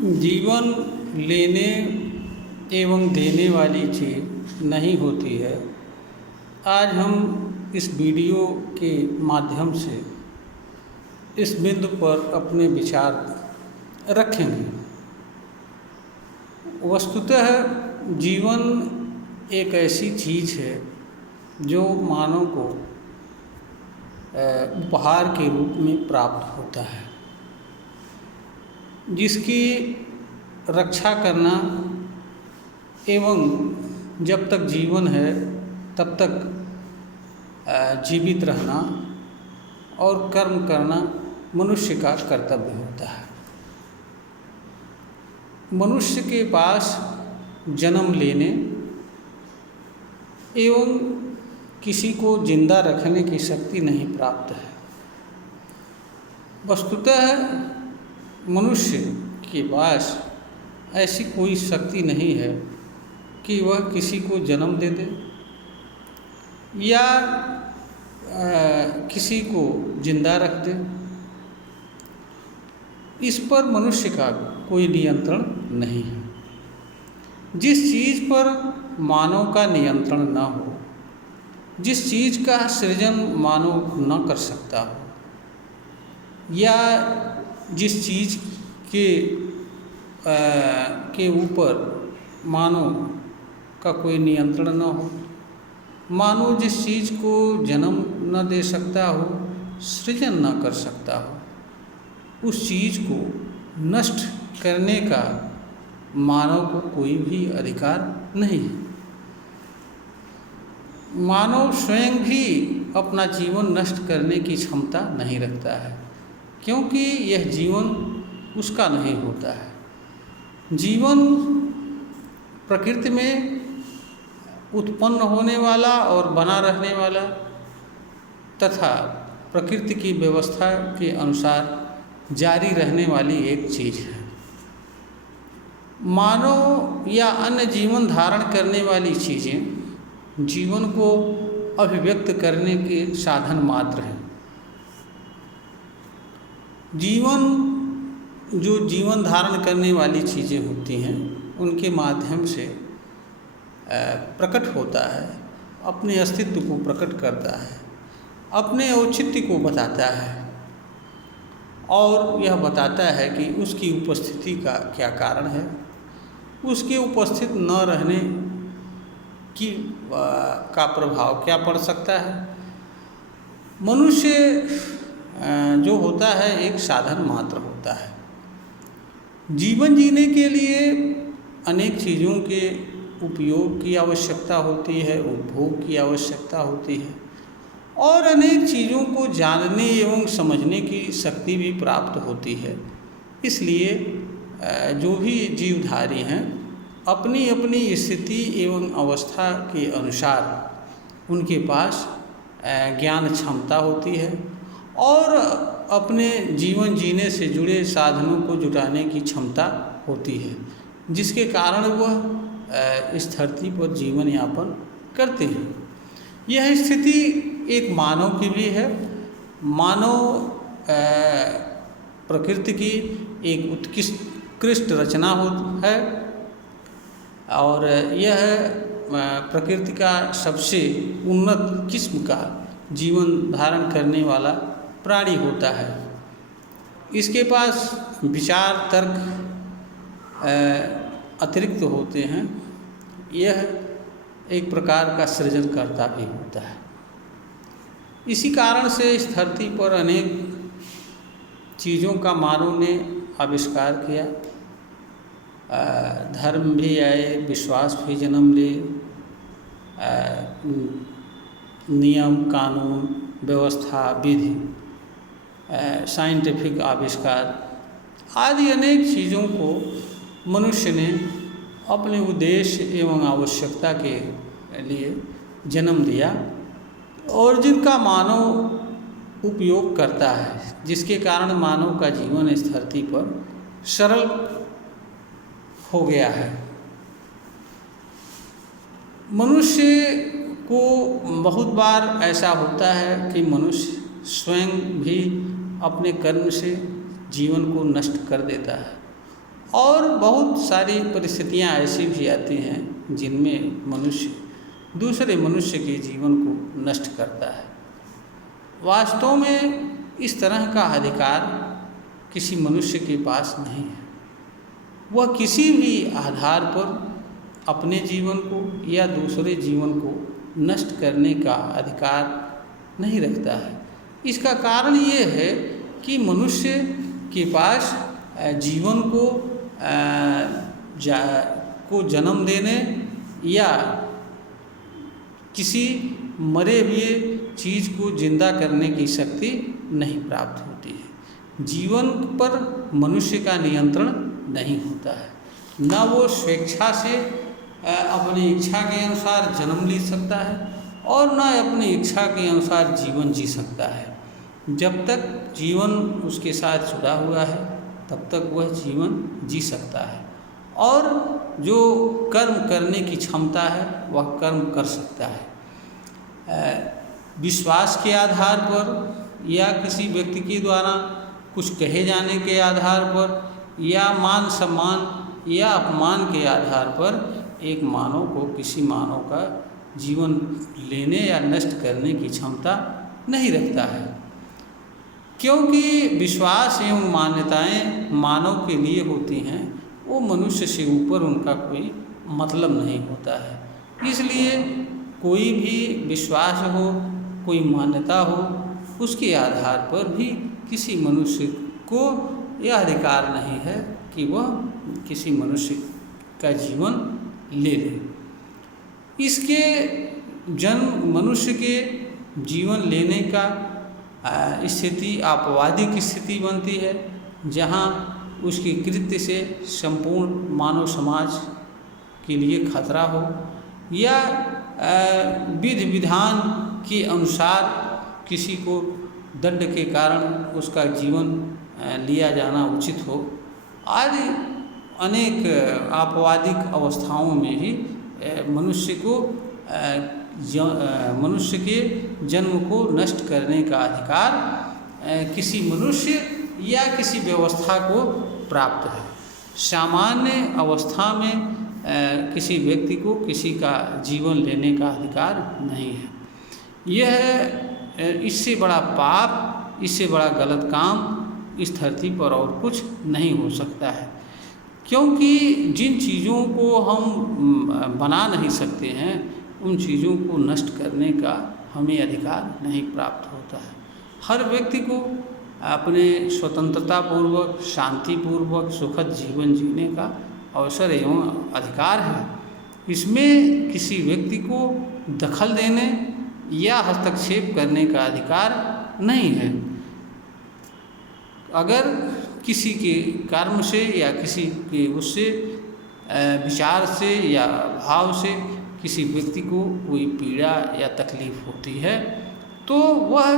जीवन लेने एवं देने वाली चीज़ नहीं होती है। आज हम इस वीडियो के माध्यम से इस बिंदु पर अपने विचार रखेंगे। वस्तुतः जीवन एक ऐसी चीज़ है जो मानव को उपहार के रूप में प्राप्त होता है, जिसकी रक्षा करना एवं जब तक जीवन है तब तक जीवित रहना और कर्म करना मनुष्य का कर्तव्य होता है। मनुष्य के पास जन्म लेने एवं किसी को जिंदा रखने की शक्ति नहीं प्राप्त है। वस्तुतः मनुष्य के पास ऐसी कोई शक्ति नहीं है कि वह किसी को जन्म दे दे या किसी को जिंदा रख दे। इस पर मनुष्य का कोई नियंत्रण नहीं है। जिस चीज़ पर मानव का नियंत्रण न हो, जिस चीज़ का सृजन मानव न कर सकता हो या जिस चीज़ के ऊपर मानव का कोई नियंत्रण न हो, मानव जिस चीज़ को जन्म न दे सकता हो, सृजन न कर सकता हो, उस चीज़ को नष्ट करने का मानव को कोई भी अधिकार नहीं है। मानव स्वयं भी अपना जीवन नष्ट करने की क्षमता नहीं रखता है, क्योंकि यह जीवन उसका नहीं होता है। जीवन प्रकृति में उत्पन्न होने वाला और बना रहने वाला तथा प्रकृति की व्यवस्था के अनुसार जारी रहने वाली एक चीज़ है। मानव या अन्य जीवन धारण करने वाली चीज़ें जीवन को अभिव्यक्त करने के साधन मात्र हैं। जो जीवन धारण करने वाली चीज़ें होती हैं, उनके माध्यम से प्रकट होता है, अपने अस्तित्व को प्रकट करता है, अपने औचित्य को बताता है और यह बताता है कि उसकी उपस्थिति का क्या कारण है, उसके उपस्थित न रहने की का प्रभाव क्या पड़ सकता है। मनुष्य जो होता है एक साधन मात्र होता है। जीवन जीने के लिए अनेक चीज़ों के उपयोग की आवश्यकता होती है, उपभोग की आवश्यकता होती है और अनेक चीज़ों को जानने एवं समझने की शक्ति भी प्राप्त होती है। इसलिए जो भी जीवधारी हैं अपनी अपनी स्थिति एवं अवस्था के अनुसार उनके पास ज्ञान क्षमता होती है और अपने जीवन जीने से जुड़े साधनों को जुटाने की क्षमता होती है, जिसके कारण वह इस धरती पर जीवन यापन करते हैं। यह स्थिति एक मानव की भी है। मानव प्रकृति की एक उत्कृष्ट रचना है और यह प्रकृति का सबसे उन्नत किस्म का जीवन धारण करने वाला प्राणी होता है। इसके पास विचार तर्क अतिरिक्त होते हैं। यह एक प्रकार का सृजनकर्ता भी होता है। इसी कारण से इस धरती पर अनेक चीज़ों का मानव ने आविष्कार किया। धर्म भी आए, विश्वास भी जन्म ले, नियम कानून व्यवस्था विधि, साइंटिफिक आविष्कार आदि अनेक चीज़ों को मनुष्य ने अपने उद्देश्य एवं आवश्यकता के लिए जन्म दिया और जिनका मानव उपयोग करता है, जिसके कारण मानव का जीवन इस धरती पर सरल हो गया है। मनुष्य को बहुत बार ऐसा होता है कि मनुष्य स्वयं भी अपने कर्म से जीवन को नष्ट कर देता है और बहुत सारी परिस्थितियाँ ऐसी भी आती हैं जिनमें मनुष्य दूसरे मनुष्य के जीवन को नष्ट करता है। वास्तव में इस तरह का अधिकार किसी मनुष्य के पास नहीं है। वह किसी भी आधार पर अपने जीवन को या दूसरे जीवन को नष्ट करने का अधिकार नहीं रखता है। इसका कारण ये है कि मनुष्य के पास जीवन को जन्म देने या किसी मरे हुए चीज़ को जिंदा करने की शक्ति नहीं प्राप्त होती है। जीवन पर मनुष्य का नियंत्रण नहीं होता है। न वो स्वेच्छा से अपनी इच्छा के अनुसार जन्म ले सकता है और न अपनी इच्छा के अनुसार जीवन जी सकता है। जब तक जीवन उसके साथ जुड़ा हुआ है तब तक वह जीवन जी सकता है और जो कर्म करने की क्षमता है वह कर्म कर सकता है। विश्वास के आधार पर या किसी व्यक्ति के द्वारा कुछ कहे जाने के आधार पर या मान सम्मान या अपमान के आधार पर एक मानव को किसी मानव का जीवन लेने या नष्ट करने की क्षमता नहीं रखता है, क्योंकि विश्वास एवं मान्यताएं मानव के लिए होती हैं। वो मनुष्य से ऊपर उनका कोई मतलब नहीं होता है। इसलिए कोई भी विश्वास हो, कोई मान्यता हो, उसके आधार पर भी किसी मनुष्य को यह अधिकार नहीं है कि वह किसी मनुष्य का जीवन ले ले। इसके जन्म मनुष्य के जीवन लेने का स्थिति आपवादिक स्थिति बनती है, जहाँ उसके कृत्य से संपूर्ण मानव समाज के लिए खतरा हो या विधि विधान के अनुसार किसी को दंड के कारण उसका जीवन लिया जाना उचित हो आदि अनेक आपवादिक अवस्थाओं में ही मनुष्य के जन्म को नष्ट करने का अधिकार किसी मनुष्य या किसी व्यवस्था को प्राप्त है। सामान्य अवस्था में किसी व्यक्ति को किसी का जीवन लेने का अधिकार नहीं है। यह इससे बड़ा पाप, इससे बड़ा गलत काम इस धरती पर और कुछ नहीं हो सकता है, क्योंकि जिन चीज़ों को हम बना नहीं सकते हैं उन चीज़ों को नष्ट करने का हमें अधिकार नहीं प्राप्त होता है। हर व्यक्ति को अपने स्वतंत्रता पूर्वक, शांतिपूर्वक, सुखद जीवन जीने का अवसर एवं अधिकार है। इसमें किसी व्यक्ति को दखल देने या हस्तक्षेप करने का अधिकार नहीं है। अगर किसी के कर्म से या किसी के उससे विचार से या भाव से किसी व्यक्ति को कोई पीड़ा या तकलीफ होती है तो वह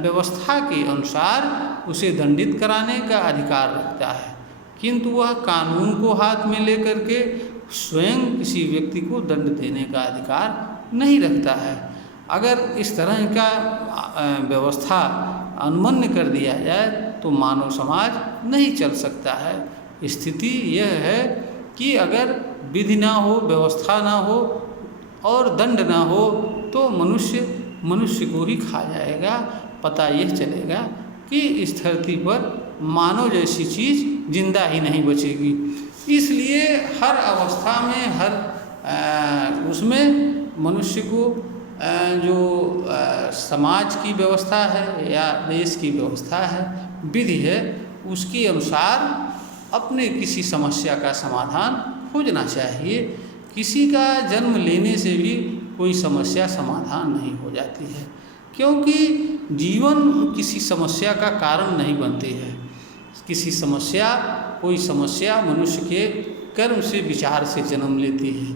व्यवस्था के अनुसार उसे दंडित कराने का अधिकार रखता है, किंतु वह कानून को हाथ में लेकर के स्वयं किसी व्यक्ति को दंड देने का अधिकार नहीं रखता है। अगर इस तरह का व्यवस्था अनमन्य कर दिया जाए तो मानव समाज नहीं चल सकता है। स्थिति यह है कि अगर विधि ना हो, व्यवस्था ना हो और दंड ना हो तो मनुष्य को ही खा जाएगा। पता यह चलेगा कि इस धरती पर मानव जैसी चीज़ जिंदा ही नहीं बचेगी। इसलिए हर अवस्था में, हर उसमें मनुष्य को जो समाज की व्यवस्था है या देश की व्यवस्था है, विधि है, उसके अनुसार अपने किसी समस्या का समाधान खोजना चाहिए। किसी का जन्म लेने से भी कोई समस्या समाधान नहीं हो जाती है, क्योंकि जीवन किसी समस्या का कारण नहीं बनती है। कोई समस्या मनुष्य के कर्म से, विचार से जन्म लेती है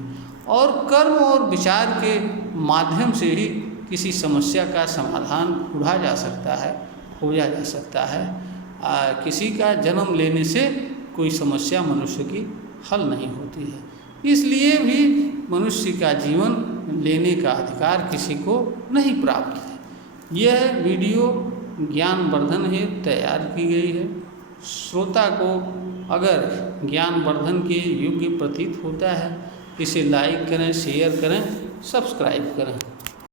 और कर्म और विचार के माध्यम से ही किसी समस्या का समाधान ढूंढा जा सकता है, खोजा जा सकता है। किसी का जन्म लेने से कोई समस्या मनुष्य की हल नहीं होती है। इसलिए भी मनुष्य का जीवन लेने का अधिकार किसी को नहीं प्राप्त है। यह वीडियो ज्ञानवर्धन हेतु तैयार की गई है। श्रोता को अगर ज्ञानवर्धन के योग्य प्रतीत होता है, इसे लाइक करें, शेयर करें, सब्सक्राइब करें।